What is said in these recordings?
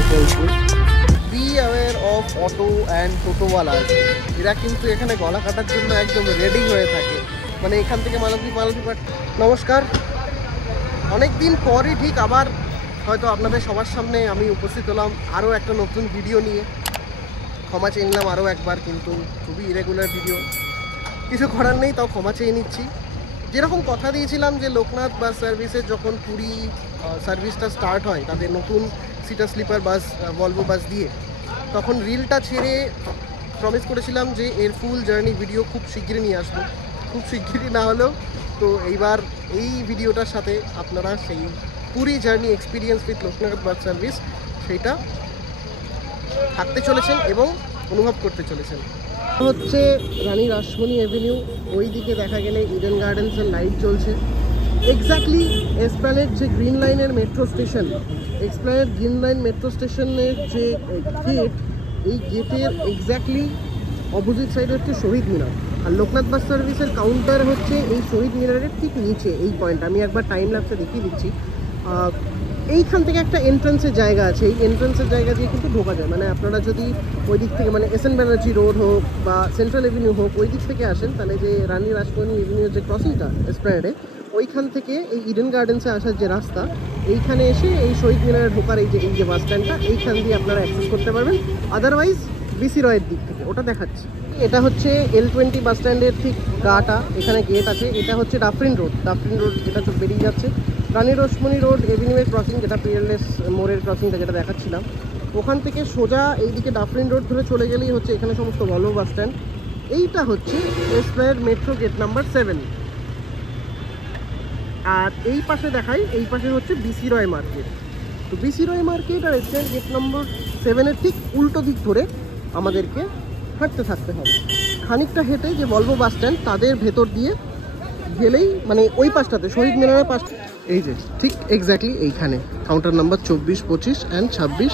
Gopalpur. Be aware of auto and টোটোওয়ালাস, এরা কিন্তু এখানে গলা কাটার জন্য একদম রেডি হয়ে থাকে। মানে এখান থেকে মালতীপাট। নমস্কার, অনেক দিন পরই ঠিক আবার হয়তো আপনাদের সবার সামনে আমি উপস্থিত হলাম আরও একটা নতুন ভিডিও নিয়ে। ক্ষমা চেয়ে নিলাম আরও একবার, কিন্তু খুবই ইরেগুলার ভিডিও, কিছু করার নেই, তাও ক্ষমা চেয়ে নিচ্ছি। যেরকম কথা দিয়েছিলাম যে লোকনাথ বাস সার্ভিসের যখন পুরী সার্ভিসটা স্টার্ট হয় তাদের নতুন seater sleeper bus Volvo bus দিয়ে, তখন রিলটা ছেড়ে প্রমিস করেছিলাম যে এর ফুল জার্নি ভিডিও খুব শিগগিরই নিয়ে আসবো। খুব শিগগিরই না হলেও তো এইবার এই ভিডিওটার সাথে আপনারা সেই Puri journey experience with Loknath bus service সেইটা থাকতে চলেছেন এবং অনুভব করতে চলেছেন। হচ্ছে রানী রাসমণি অ্যাভিনিউ, ওই দিকে দেখা গেলে ইডেন গার্ডেন্সের লাইট জ্বলছে। এক্স্যাক্টলি এসপ্ল্যানেড যে গ্রিন লাইনের metro station, Esplanade green line metro স্টেশনের যে গেট, এই গেটের এক্স্যাক্টলি অপোজিট সাইডে হচ্ছে শহীদ মিনার, আর লোকনাথ বাস সার্ভিসের কাউন্টার হচ্ছে এই শহীদ মিনারের ঠিক নিচে। এই পয়েন্ট আমি একবার টাইম ল্যাপসে দেখিয়ে দিচ্ছি। এইখান থেকে একটা এন্ট্রান্সের জায়গা আছে, এই এন্ট্রান্সের জায়গা দিয়ে কিন্তু ঢোকা যায়। মানে আপনারা যদি ওই দিক থেকে মানে এস এন ব্যানার্জি রোড হোক বা সেন্ট্রাল এভিনিউ হোক ওই দিক থেকে আসেন, তাহলে যে রানী রাসমণি এভিনিউর যে ক্রসিংটা এসপ্ল্যানেডে, ওইখান থেকে এই ইডেন গার্ডেন্সে আসার যে রাস্তা, এইখানে এসে এই শহীদ মিনারে ঢোকার এই যে বাস স্ট্যান্ডটা, এইখান দিয়ে আপনারা অ্যাক্সেস করতে পারবেন। আদারওয়াইজ বিসি রয়ের দিক থেকে, ওটা দেখাচ্ছি। এটা হচ্ছে L20 বাস স্ট্যান্ডের ঠিক গাটা, এখানে গেট আছে। এটা হচ্ছে ডাফরিন রোড যেটা বেরিয়ে যাচ্ছে রানী রাসমণি রোড এভিনিউয়ের ক্রসিং, যেটা পিএলএস মোড়ের ক্রসিংটা যেটা দেখাচ্ছিলাম। ওখান থেকে সোজা এইদিকে ডাফরিন রোড ধরে চলে গেলেই হচ্ছে এখানে সমস্ত ভলভো বাস স্ট্যান্ড। এইটা হচ্ছে এসপ্ল্যানেড মেট্রো গেট নাম্বার 7। আর এই পাশে দেখাই, এই পাশে হচ্ছে বিসি রয় মার্কেট। তো বিসি রয় মার্কেট আর এসপ্ল্যানেড গেট নাম্বার 7-এর ঠিক উল্টো দিক ধরে আমাদেরকে হাঁটতে থাকতে হবে। খানিকটা হেঁটে যে ভলভো বাস স্ট্যান্ড তাদের ভেতর দিয়ে গেলেই মানে ওই পাশটাতে শহীদ মিনারের পাশ, এই যে ঠিক এক্স্যাক্টলি এইখানে কাউন্টার নাম্বার 24, 25 অ্যান্ড 26,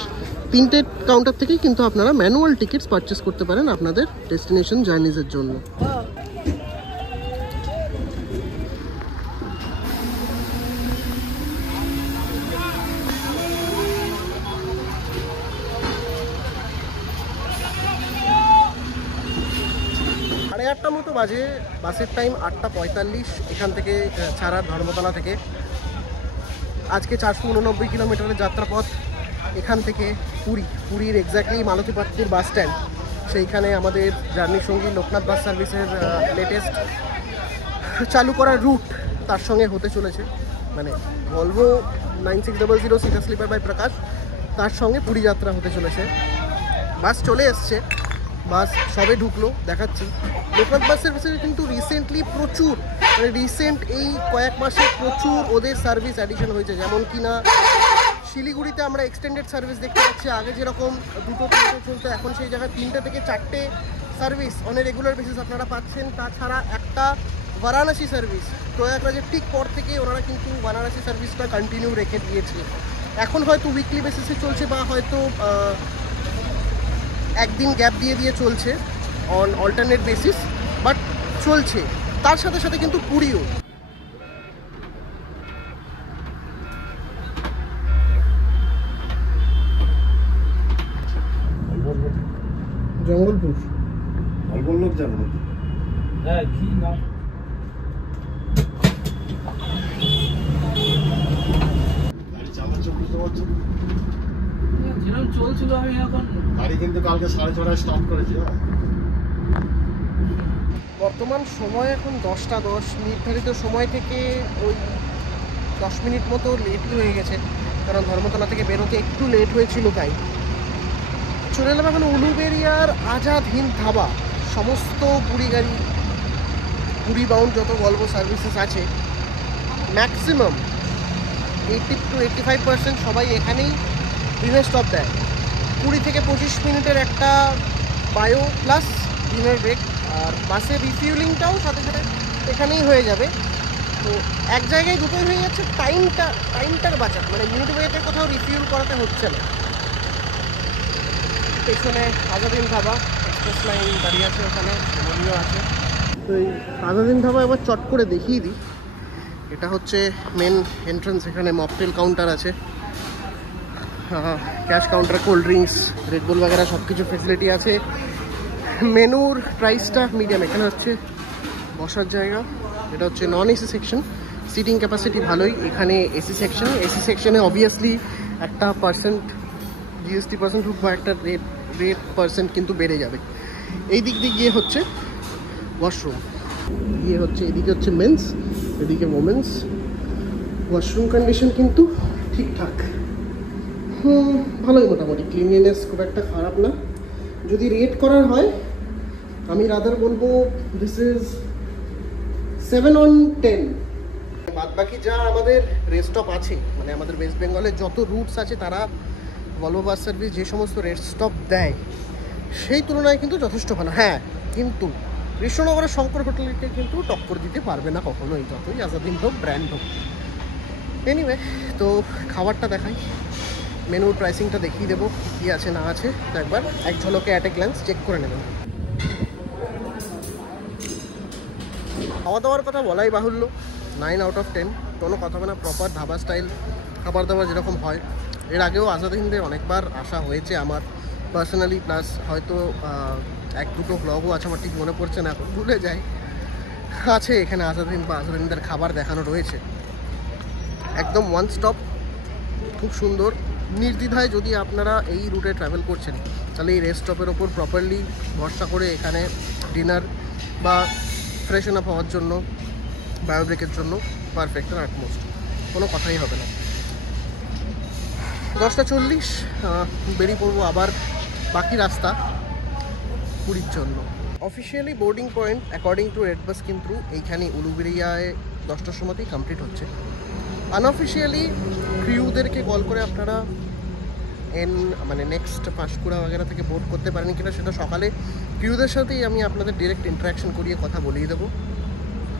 তিনটে কাউন্টার থেকেই কিন্তু আপনারা ম্যানুয়াল টিকিটস পারচেস করতে পারেন আপনাদের ডেস্টিনেশন জার্নিজের জন্য। সাড়ে 8টা মতো বাজে, বাসের টাইম 8:45 এখান থেকে ছাড়ার ধর্মতলা থেকে। আজকে 489 কিলোমিটারের যাত্রাপথ এখান থেকে পুরীর এক্স্যাক্টলি মালতীপাটপুর বাস স্ট্যান্ড। সেইখানে আমাদের জার্নি সঙ্গী লোকনাথ বাস সার্ভিসের লেটেস্ট চালু করা রুট তার সঙ্গে হতে চলেছে, মানে ভলভো 9600 সিটার স্লিপার বাই প্রকাশ, তার সঙ্গে পুরী যাত্রা হতে চলেছে। বাস চলে এসছে, বাস সবে ঢুকলো, দেখাচ্ছি। লোকনাথ বাস সার্ভিসের কিন্তু রিসেন্টলি প্রচুর, মানে রিসেন্ট এই কয়েক মাসে প্রচুর ওদের সার্ভিস অ্যাডিশন হয়েছে। যেমন কি না শিলিগুড়িতে আমরা এক্সটেন্ডেড সার্ভিস দেখতে পাচ্ছি। আগে যেরকম 2-3 চলতো, এখন সেই জায়গায় 3টে থেকে 4টে service on a regular basis আপনারা পাচ্ছেন। তাছাড়া একটা বারাণসী সার্ভিস, প্রয়াগরাজের ঠিক পর থেকে ওনারা কিন্তু বারাণসী সার্ভিসটা কন্টিনিউ রেখে দিয়েছে। এখন হয়তো উইকলি বেসিসে চলছে বা হয়তো একদিন গ্যাপ দিয়ে চলছে অন অল্টারনেট বেসিস, বাট চলছে। তার সাথে সাথে কিন্তু পুরীও। জঙ্গলপুর লোক যাবে নাকি? হ্যাঁ, কি না গাড়ি চালাচ্ছ বুঝতে পারছো? যেরকম চলছিল আমি এখন গাড়ি কিন্তু কালকে 6:30 স্টার্ট করেছি। বর্তমান সময় এখন 10:10, নির্ধারিত সময় থেকে ওই 10 মিনিট মতো লেটই হয়ে গেছে, কারণ ধর্মতলা থেকে বেরোতে একটু লেট হয়েছিল। তাই চলে এলাম এখন উলুবেরিয়ার আজাদ হিন্দ ধাবা। সমস্ত পুরী গাড়ি, পুরী বাউন্ড যত ভলভো সার্ভিসেস আছে, ম্যাক্সিমাম 80 to 85% সবাই এখানেই ডিনার স্টপ দেয়। 20 থেকে 25 মিনিটের একটা বায়ো প্লাস ডিনার ব্রেক, আর বাসের রিফিউলিংটাও সাথে সাথে এখানেই হয়ে যাবে। তো এক জায়গায় দুটোই হয়ে যাচ্ছে, টাইমটার বাঁচা, মানে মিডওয়েতে কোথাও রিফিউল করাতে হচ্ছে না। পেছনে আজাদিন ধাবা এক্সপ্রেস লাইন দাঁড়িয়ে আছে, ওখানে মনিও আছে। তো এই আজাদিন ধাবা এবার চট করে দেখিয়ে দিই। এটা হচ্ছে মেন এন্ট্রান্স, এখানে মকটেল কাউন্টার আছে। Cash counter, cold drinks, Red Bull वगैरह সব কিছু ফেসিলিটি আছে। মেনুর প্রাইসটা মিডিয়াম। এখানে হচ্ছে বসার জায়গা, এটা হচ্ছে non AC section, sitting capacity ভালোই। এখানে এসি সেকশন, এসি সেকশনে অবভিয়াসলি একটা পার্সেন্ট জিএসটি পার্সেন্ট হোক বা একটা রেট পার্সেন্ট কিন্তু বেড়ে যাবে। এই দিক দিয়ে গিয়ে হচ্ছে ওয়াশরুম, গিয়ে হচ্ছে এদিকে হচ্ছে মেন্স, এদিকে ওমেন্স। ওয়াশরুম কন্ডিশন কিন্তু ঠিকঠাক, ভালোই মোটামুটি। ক্লিনলিনেস খুব একটা খারাপ না। যদি রেট করার হয় আমি রাদার বলবো দিস ইজ 7 on 10। বাদ বাকি যা আমাদের রেস্ট স্টপ আছে, মানে আমাদের ওয়েস্ট বেঙ্গলের যত রুটস আছে তারা ভলভো বাস সার্ভিস যে সমস্ত রেস্ট স্টপ দেয় সেই তুলনায় কিন্তু যথেষ্ট ভালো। হ্যাঁ, কিন্তু কৃষ্ণনগরের শঙ্কর হোটেলকে কিন্তু টক্কর দিতে পারবে না কখনোই, যতই আজাদিন হোক, ব্র্যান্ড হোক। এনিওয়ে, তো খাবারটা দেখাই, মেনুর প্রাইসিংটা দেখিয়ে দেবো কী আছে না আছে, তো একবার এক ঝলকে অ্যাট এ গ্ল্যান্স চেক করে নেবেন। খাওয়া দাওয়ার কথা বলাই বাহুল্য, 9 out of 10, কোনো কথা হবে না। প্রপার ধাবা স্টাইল খাবার দাবার যেরকম হয়। এর আগেও আজাদ হিন্দে অনেকবার আসা হয়েছে আমার পার্সোনালি, প্লাস হয়তো 1-2 ব্লগও আছে, আমার ঠিক মনে পড়ছে না, এখন ভুলে যাই। আছে এখানে আজাদ হিন্দ বা আজাদ হিন্দের খাবার দেখানো রয়েছে, একদম ওয়ান স্টপ, খুব সুন্দর। নির্দ্বিধায় যদি আপনারা এই রুটে ট্রাভেল করছেন তাহলে এই রেস্ট স্টপের ওপর প্রপারলি ভরসা করে এখানে ডিনার বা ফ্রেশন আপ হওয়ার জন্য, বায়োব্রেকের জন্য পারফেক্ট আর অ্যাটমোস্ট, কোনো কথাই হবে না। 10:40 বেরিয়ে পড়বো আবার বাকি রাস্তা পুরীর জন্য। Officially boarding point according to Redbus কিন্তু এইখানে উলুবেড়িয়ায় 10টার সময়তেই কমপ্লিট হচ্ছে। আনঅফিসিয়ালি ক্রিউদেরকে কল করে আপনারা মানে নেক্সট পাঁশকুড়া वगैरह থেকে বোর্ড করতে পারেন কিনা সেটা সকালে ক্রিউদের সাথেই আমি আপনাদের ডিরেক্ট ইন্টারাকশন করিয়ে কথা বলিয়ে দেবো,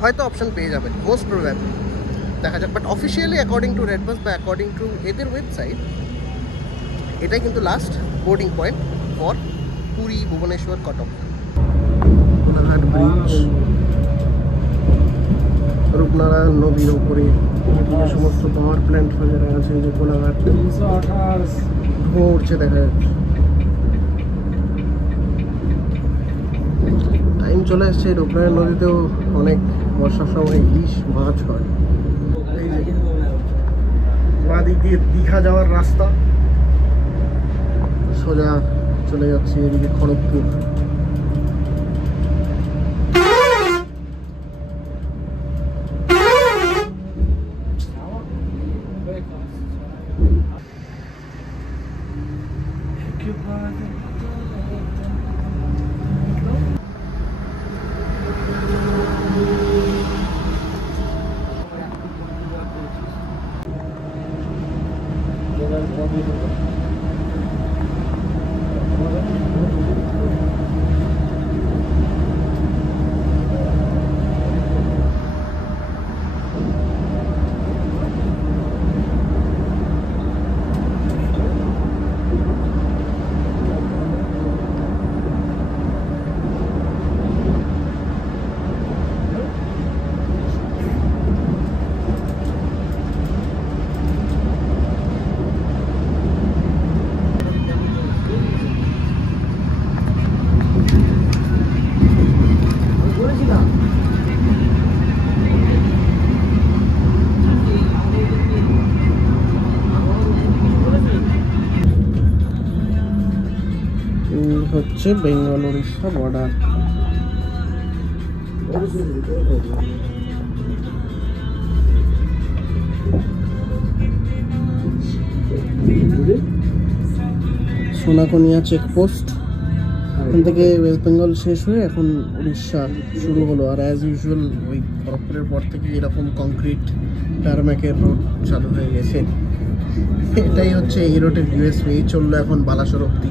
হয়তো অপশান পেয়ে যাবেন, মোস্ট প্রবাবলি, দেখা যাক। But officially according to Redbus বা অ্যাকর্ডিং টু এদের ওয়েবসাইট এটাই কিন্তু last boarding point for Puri, Bhubaneswar, Cuttack. Kolaghat bridge, Rupnarayan নদীর ওপরে যে সমস্ত পাওয়ার প্ল্যান্ট वगैरह আছে, যে কোলাঘাট ঘুরছে দেখা যাচ্ছে। টাইম চলে এসছে, রূপনারায়ণ নদীতেও অনেক বর্ষার সময় ইলিশ মাছ হয়। এই যে বাঁ দিক দিয়ে দীঘা যাওয়ার রাস্তা, সোজা চলে যাচ্ছে এদিকে খড়গপুর। হচ্ছে বেঙ্গল উড়িষ্যা বর্ডার। সোনাকনিয়া চেকপোস্ট, এখান থেকে ওয়েস্ট বেঙ্গল শেষ হয়ে এখন উড়িষ্যা শুরু হলো। আর অ্যাজ ইউজুয়াল ওই খড়গপুরের পর থেকে এরকম কংক্রিট টারম্যাকের রোড চালু হয়ে গেছে। এটাই হচ্ছে এই রোডের ইউএসপি। এই চললো এখন বালাসোর অব্দি।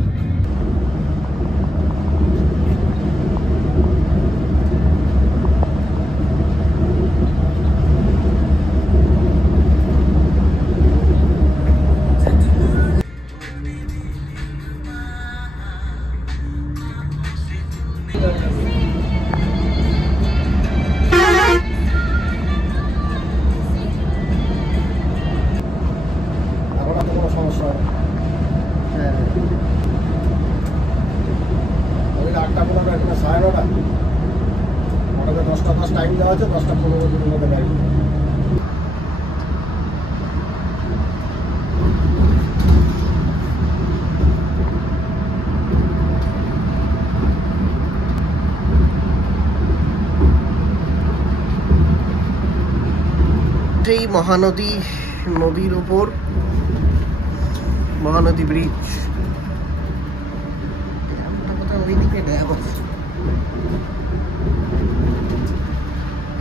সমস্যা হ্যাঁ, ওই 8:15 এখানে 9:30 ওটাতে 10:10 টাইম দেওয়া আছে, 10:15 দিনের মধ্যে গাড়ি। সেই মহানদী, নদীর উপর মহানদী ব্রিজ। ড্যামটা কোথায়? ওইদিকে ড্যাম আছে,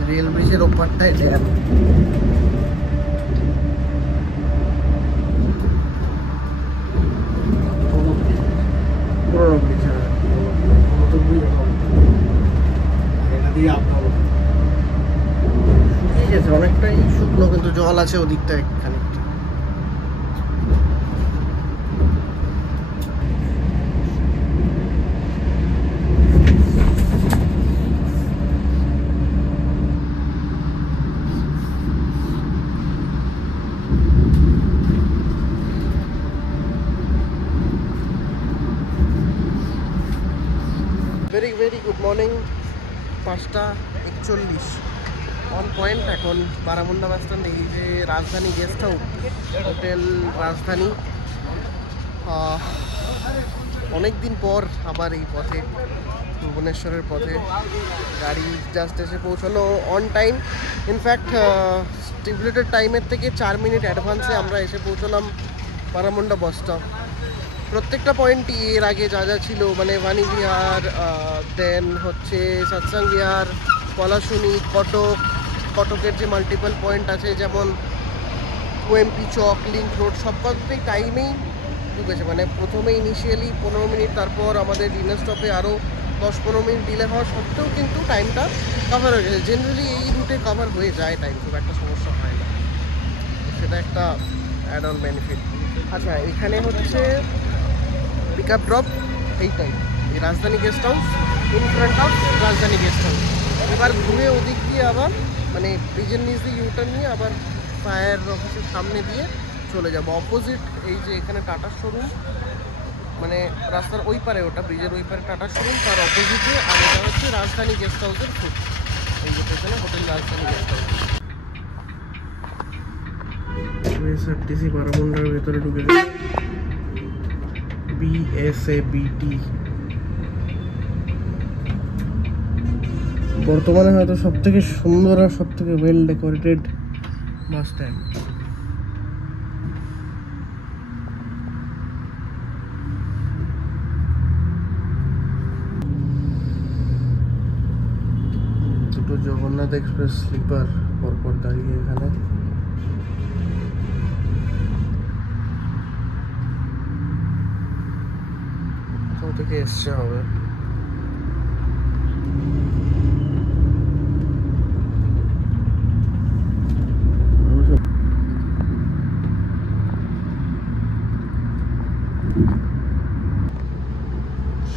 রেল ব্রিজের ওপারটায় ড্যাম। পুরোনো ব্রিজ, নতুন ব্রিজ এটা দিয়ে আপনার ঠিক আছে, অনেকটাই শুকনো, কিন্তু জল আছে ওদিকটা খানিকটা। Very very good morning. 5:41 on point. এখন বারামুন্ডা বাস স্ট্যান্ড, এই যে রাজধানী গেস্ট হাউস, হোটেল রাজধানী। অনেক দিন পর আবার এই পথে, ভুবনেশ্বরের পথে গাড়ি জাস্ট এসে পৌঁছালো অন টাইম। ইনফ্যাক্ট স্টিপুলেটেড টাইমের থেকে 4 মিনিট অ্যাডভান্সে আমরা এসে পৌঁছলাম বারামুন্ডা বাস স্টপ। প্রত্যেকটা পয়েন্টই এর আগে যা যা ছিল, মানে বাণী বিহার, দেন হচ্ছে সৎসং বিহার, পলাশুনি, কটকের যে মাল্টিপল পয়েন্ট আছে, যেমন ওএমপি চক, লিঙ্ক রোড, সব কতটাই টাইমেই ঢুকেছে। মানে প্রথমে ইনিশিয়ালি 15 মিনিট, তারপর আমাদের ডিনার স্টপে আরও 10-15 মিনিট ডিলে হওয়া সত্ত্বেও কিন্তু টাইমটা কভার হয়ে গেছে। জেনারেলি এই রুটে কভার হয়ে যায় টাইম, খুব একটা সমস্যা হয় না, সেটা একটা অ্যাড অন বেনিফিট। আচ্ছা, এখানে হচ্ছে পিক আপ ড্রপ এইটাই, এই রাজধানী guest house, in front of রাজধানী গেস্ট হাউস। এবার ঘুরে ওদিক দিয়ে আবার, মানে ব্রিজের নিচ দিয়ে ইউটার্ন নিয়ে আবার ফায়ার অফিসের সামনে দিয়ে চলে যাবো অপোজিট। এই যে এখানে টাটার শোরুম, মানে রাস্তার ওই পারে, ওটা ব্রিজের ওই পারে টাটার শোরুম, তার অপোজিটে। আর এটা হচ্ছে রাজধানী গেস্ট হাউসের ফুট, এই যে পেছনে হোটেল রাজধানী গেস্ট হাউস। বিএসআরটিসি বারামুন্ডার ভেতরে ঢুকে গেছে, বিএসএবিটি। বর্তমানে হয়তো সব থেকে সুন্দর আর সব থেকে ওয়েল ডেকোরেটেড বাস স্ট্যান্ড। দুটো জগন্নাথ এক্সপ্রেস স্লিপার পরপর দাঁড়িয়ে এখানে। কোথা থেকে এসছে হবে?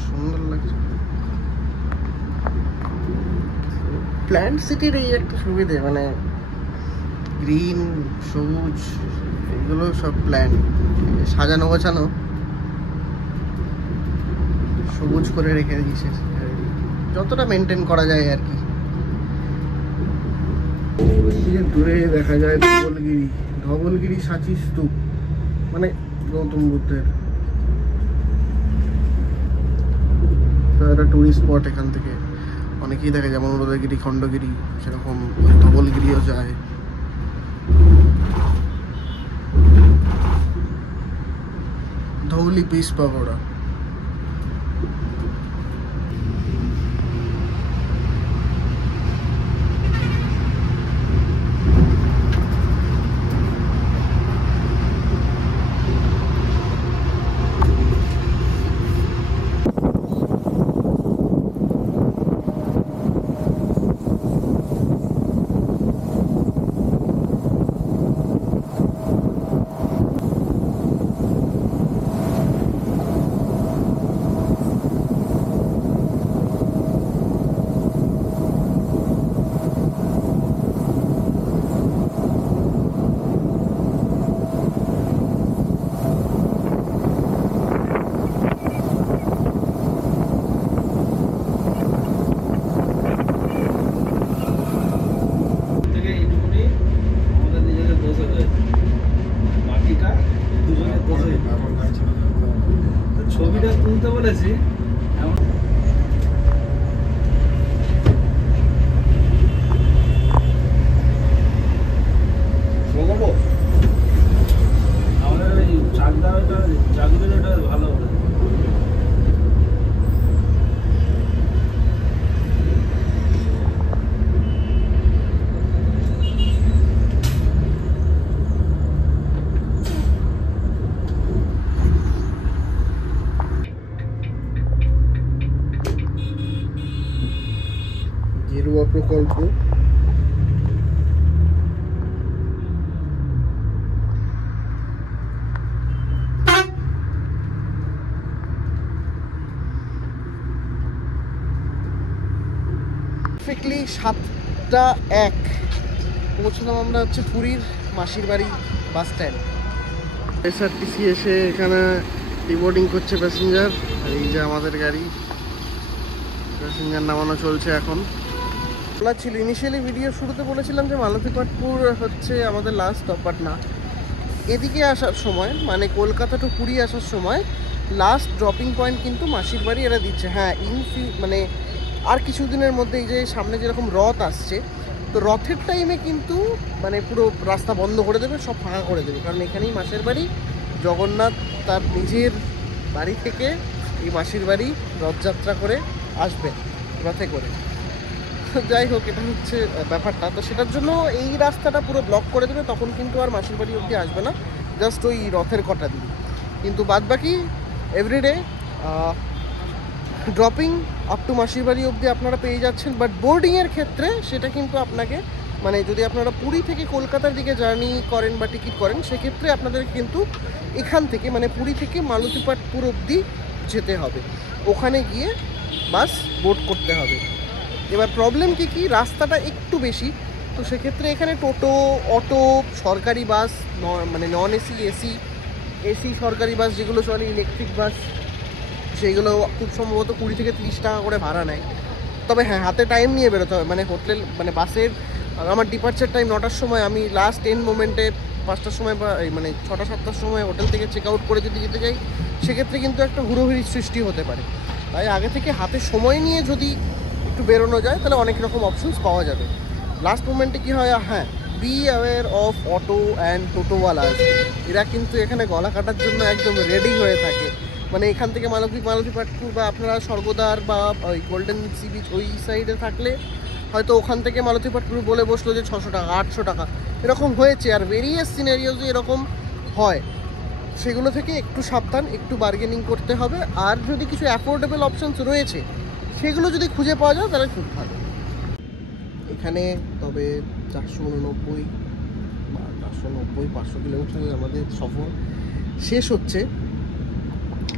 সুন্দর লাগছে। প্ল্যান্ট সিটির এই একটা সুবিধে, মানে গ্রিন, সবুজ, এগুলো সব প্ল্যান সাজানো গোছানো, সবুজ করে রেখে দিয়েছে, যতটা মেনটেন করা যায় আর কি। দূরে দেখা যায় ধবলগিরি সাঁচি স্তূপ, মানে গৌতম বুদ্ধের একটা টুরিস্ট স্পট। এখান থেকে অনেকেই দেখে, যেমন উদয়গিরি, খণ্ডগিরি, সেরকম ধবলগিরিও যায়। ধৌলি পিস পাগোড়া। বলেছি। আমাদের ওই চাকদাটা চাকরির ওটা ভালো বলে। গেরুয়া প্রকল্প পারফেক্টলি 7:01 পৌঁছলাম আমরা হচ্ছে পুরীর মাসির বাড়ি বাস স্ট্যান্ড। এসআরটিসি এসে এখানে ডিবোর্ডিং করছে প্যাসেঞ্জার, আর এই যে আমাদের গাড়ি, প্যাসেঞ্জার নামানো চলছে এখন। বলা ছিল ইনিশিয়ালি ভিডিও শুরুতে বলেছিলাম যে মালতীপাটপুর হচ্ছে আমাদের লাস্ট স্টপ, বাট না, এদিকে আসার সময় মানে কলকাতা টু পুরী আসার সময় লাস্ট ড্রপিং পয়েন্ট কিন্তু মাসির বাড়ি এরা দিচ্ছে। হ্যাঁ, মানে আর কিছুদিনের মধ্যে এই যে সামনে যেরকম রথ আসছে, তো রথের টাইমে কিন্তু মানে পুরো রাস্তা বন্ধ করে দেবে, সব ফাঁকা করে দেবে, কারণ এখানেই মাসির বাড়ি। জগন্নাথ তার নিজের বাড়ি থেকে এই মাসির বাড়ি রথযাত্রা করে আসবে রথে করে। যাই হোক, এটা হচ্ছে ব্যাপারটা। তো সেটার জন্য এই রাস্তাটা পুরো ব্লক করে দেবে, তখন কিন্তু আর মাসির বাড়ি অবধি আসবে না, জাস্ট ওই রথের কটা দিন। কিন্তু বাদবাকি এভরিডে ড্রপিং আপ টু মাসির বাড়ি অবধি আপনারা পেয়ে যাচ্ছেন। বাট বোর্ডিংয়ের ক্ষেত্রে সেটা কিন্তু আপনাকে মানে যদি আপনারা পুরী থেকে কলকাতার দিকে জার্নি করেন বা টিকিট করেন, সেক্ষেত্রে আপনাদের কিন্তু এখান থেকে মানে পুরী থেকে মালতীপাটপুর অবধি যেতে হবে, ওখানে গিয়ে বাস বোর্ড করতে হবে। এবার প্রবলেম কি রাস্তাটা একটু বেশি, তো সেক্ষেত্রে এখানে টোটো, অটো, সরকারি বাস, মানে নন এসি, এসি সরকারি বাস যেগুলো চলে, ইলেকট্রিক বাস, সেইগুলো খুব সম্ভবত 20 থেকে 30 টাকা করে ভাড়া নেয়। তবে হ্যাঁ, হাতে টাইম নিয়ে বেরোতে হবে। মানে হোটেল মানে বাসের আমার ডিপার্চার টাইম 9টার সময়, আমি লাস্ট এন্ড মোমেন্টে 5টার সময় বা মানে 6টা-7টার সময় হোটেল থেকে চেক আউট করে যদি যেতে যাই, সেক্ষেত্রে কিন্তু একটা হুড়োহুড়ির সৃষ্টি হতে পারে। তাই আগে থেকে হাতে সময় নিয়ে যদি একটু বেরোনো যায়, তাহলে অনেক রকম অপশনস পাওয়া যাবে। লাস্ট মোমেন্টে কী হয়, হ্যাঁ, be aware of auto and টোটোওয়ালাস, এরা কিন্তু এখানে গলা কাটার জন্য একদম রেডি হয়ে থাকে। মানে এখান থেকে মালতীপাটপুর বা আপনারা স্বর্গদ্বার বা ওই গোল্ডেন সি বিচ ওই সাইডে থাকলে হয়তো ওখান থেকে মালতীপাটপুর বলে বসলো যে 600 টাকা, 800 টাকা, এরকম হয়েছে। আর ভেরিয়াস সিনারিওজে এরকম হয়, সেগুলো থেকে একটু সাবধান, একটু বার্গেনিং করতে হবে। আর যদি কিছু অ্যাফোর্ডেবল অপশানস রয়েছে, সেগুলো যদি খুঁজে পাওয়া যায় তাহলে খুব ভালো। এখানে তবে 489 বা 490-500 কিলোমিটার আমাদের সফর শেষ হচ্ছে।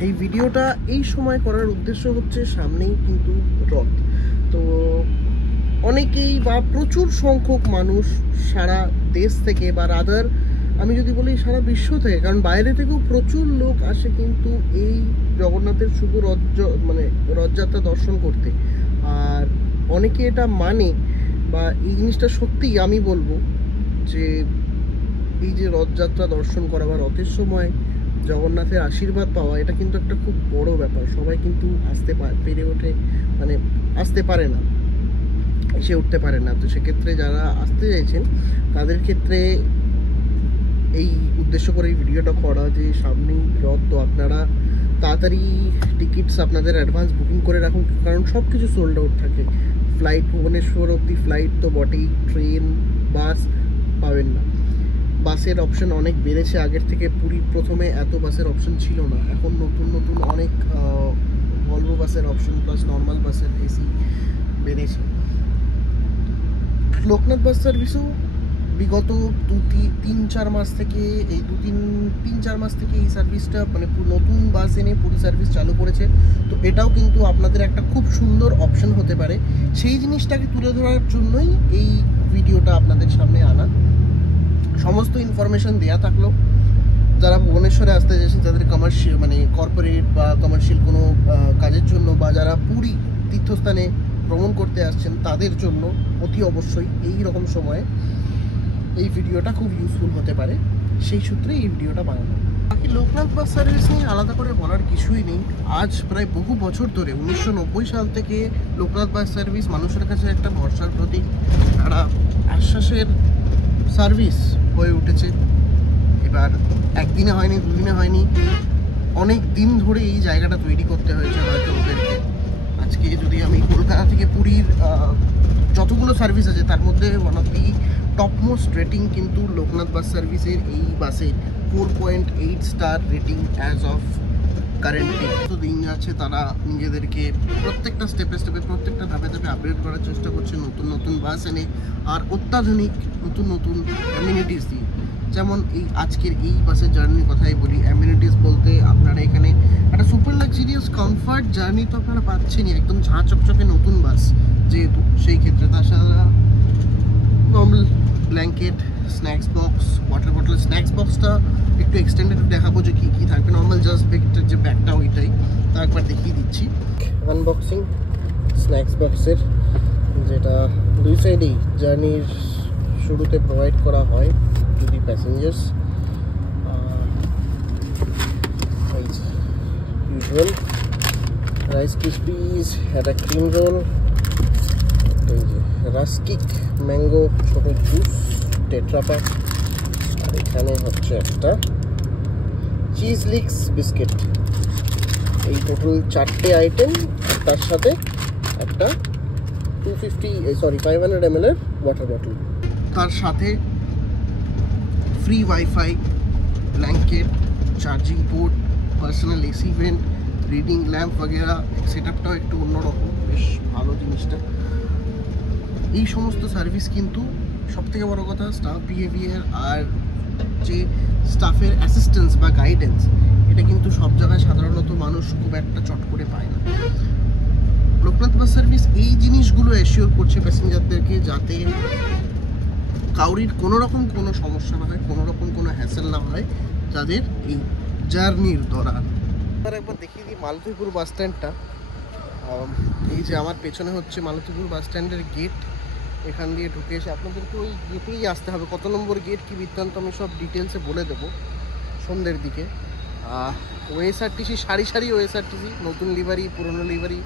এই ভিডিওটা এই সময় করার উদ্দেশ্য হচ্ছে সামনেই কিন্তু রথ, তো অনেকেই বা প্রচুর সংখ্যক মানুষ সারা দেশ থেকে বা রাদার আমি যদি বলি সারা বিশ্ব থেকে, কারণ বাইরে থেকেও প্রচুর লোক আসে কিন্তু এই জগন্নাথের শুভ মানে রথযাত্রা দর্শন করতে। আর অনেকে এটা মানে বা এই জিনিসটা সত্যিই আমি বলবো যে এই যে রথযাত্রা দর্শন করা বা রথের সময় জগন্নাথের আশীর্বাদ পাওয়া, এটা কিন্তু একটা খুব বড় ব্যাপার। সবাই কিন্তু পেরে ওঠে, মানে আসতে পারে না, এসে উঠতে পারে না। তো সেক্ষেত্রে যারা আসতে চাইছেন তাদের ক্ষেত্রে এই উদ্দেশ্য করে এই ভিডিওটা করা, যে সামনেই রথ, তো আপনারা তাড়াতাড়ি টিকিটস আপনাদের অ্যাডভান্স বুকিং করে রাখুন, কারণ সব কিছু সোল্ড আউট থাকে। ফ্লাইট ভুবনেশ্বর অবধি ফ্লাইট তো বটেই, ট্রেন, বাস পাবেন না। বাসের অপশন অনেক বেড়েছে আগের থেকে। পুরী প্রথমে এত বাসের অপশন ছিল না, এখন নতুন নতুন অনেক ভলভো বাসের অপশন প্লাস নর্মাল বাসের এসি বেড়েছে। লোকনাথ বাস সার্ভিসও বিগত 3-4 মাস থেকে এই 3-4 মাস থেকে এই সার্ভিসটা মানে নতুন বাস এনে পুরী সার্ভিস চালু করেছে। তো এটাও কিন্তু আপনাদের একটা খুব সুন্দর অপশন হতে পারে। সেই জিনিসটাকে তুলে ধরার জন্যই এই ভিডিওটা আপনাদের সামনে আনা। সমস্ত ইনফরমেশন দেওয়া থাকলো। যারা ভুবনেশ্বরে আসতে চাইছেন, যাদের কমার্শিয়াল মানে কর্পোরেট বা কমার্শিয়াল কোনো কাজের জন্য, বা যারা পুরী তীর্থস্থানে ভ্রমণ করতে আসছেন, তাদের জন্য অতি অবশ্যই এই রকম সময়ে এই ভিডিওটা খুব ইউজফুল হতে পারে, সেই সূত্রে এই ভিডিওটা বানানো। বাকি লোক লোকনাথ বাস সার্ভিস নিয়ে আলাদা করে বলার কিছুই নেই। আজ প্রায় বহু বছর ধরে 1990 সাল থেকে লোকনাথ বাস সার্ভিস মানুষের কাছে একটা ভরসার প্রতীক, একটা আশ্বাসের সার্ভিস হয়ে উঠেছে। এবার একদিনে হয়নি, দুদিনে হয়নি, অনেক দিন ধরে এই জায়গাটা তৈরি করতে হয়েছে হয়তো ওদেরকে। আজকে যদি আমি কলকাতা থেকে পুরীর যতগুলো সার্ভিস আছে তার মধ্যে one of the topmost rating কিন্তু লোকনাথ বাস সার্ভিসের এই বাসের 4.8 star rating as of currently. তো দিন যাচ্ছে তারা নিজেদেরকে প্রত্যেকটা স্টেপে স্টেপে প্রত্যেকটা ধাপে ধাপে আপডেট করার চেষ্টা করছে, নতুন নতুন বাস এনে আর অত্যাধুনিক নতুন নতুন অ্যামিনিটিস দিয়ে। যেমন এই আজকের এই বাসের জার্নির কথাই বলি, অ্যামিনিটিস বলতে আপনারা এখানে একটা সুপার লাক্সারিয়াস কমফর্ট জার্নি তো আপনারা পাচ্ছেনই, একদম ঝাঁ চকচকে নতুন বাস যেহেতু, সেই ক্ষেত্রে তাছাড়া normal blanket, snacks box, water bottle. Snacks বক্সটা একটু এক্সটেন্ডেড দেখাবো যে কী কী থাকবে। নর্মাল জাস্ট ব্যাগটার যে ব্যাগটা ওইটাই তা একবার দেখিয়ে দিচ্ছি। আনবক্সিং স্ন্যাক্স বক্সের, যেটা দুই সাইডেই জার্নির শুরুতে প্রোভাইড করা হয় to the passengers. Usual rice crispies, একটা ক্রিম রোল, এই যে রাস্কিক ম্যাঙ্গো ছোট জুস টেট্রা প্যাক, আর এখানে হচ্ছে একটা চিজ লিক্স বিস্কিট। এই টোটাল 4টে আইটেম, আর তার সাথে একটা 500 ml এর ওয়াটার বটল। তার সাথে free wifi, blanket, charging port, personal AC vent, reading lamp বগেরা। সেটআপটাও একটু অন্যরকম, বেশ ভালো জিনিসটা। এই সমস্ত সার্ভিস কিন্তু সবথেকে বড় কথা স্টাফ বিহেভিয়ার আর যে স্টাফের অ্যাসিস্ট্যান্স বা গাইডেন্স, এটা কিন্তু সব জায়গায় সাধারণত মানুষ খুব একটা চট করে পায় না। লোকনাথ বাস সার্ভিস এই জিনিসগুলো এশিওর করছে প্যাসেঞ্জারদেরকে, যাতে কাউরির কোনো রকম কোনো সমস্যা না হয়, কোনো রকম কোনো হ্যাসেল না হয় যাদের এই জার্নির দৌরান। এবার একবার দেখিয়ে দিই মালতীপুর বাস স্ট্যান্ডটা। এই যে আমার পেছনে হচ্ছে মালতীপুর বাস স্ট্যান্ডের গেট। এখান দিয়ে ঢুকে এসে আপনাদেরকে ওই গেটেই আসতে হবে। কত নম্বর গেট কী বৃত্তান্ত আমি সব ডিটেলসে বলে দেবো সন্ধ্যের দিকে। ওএসআরটিসি, সারি সারি ওএসআরটিসি, নতুন লিভারি, পুরনো লিভারি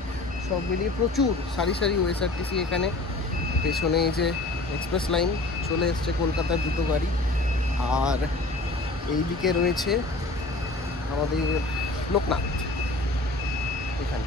সব মিলিয়ে প্রচুর সারি সারি ওএসআরটিসি এখানে। পেছনে এই যে এক্সপ্রেস লাইন চলে এসছে কলকাতার দুটো গাড়ি, আর এই দিকে রয়েছে আমাদের লোকনাথ এখানে।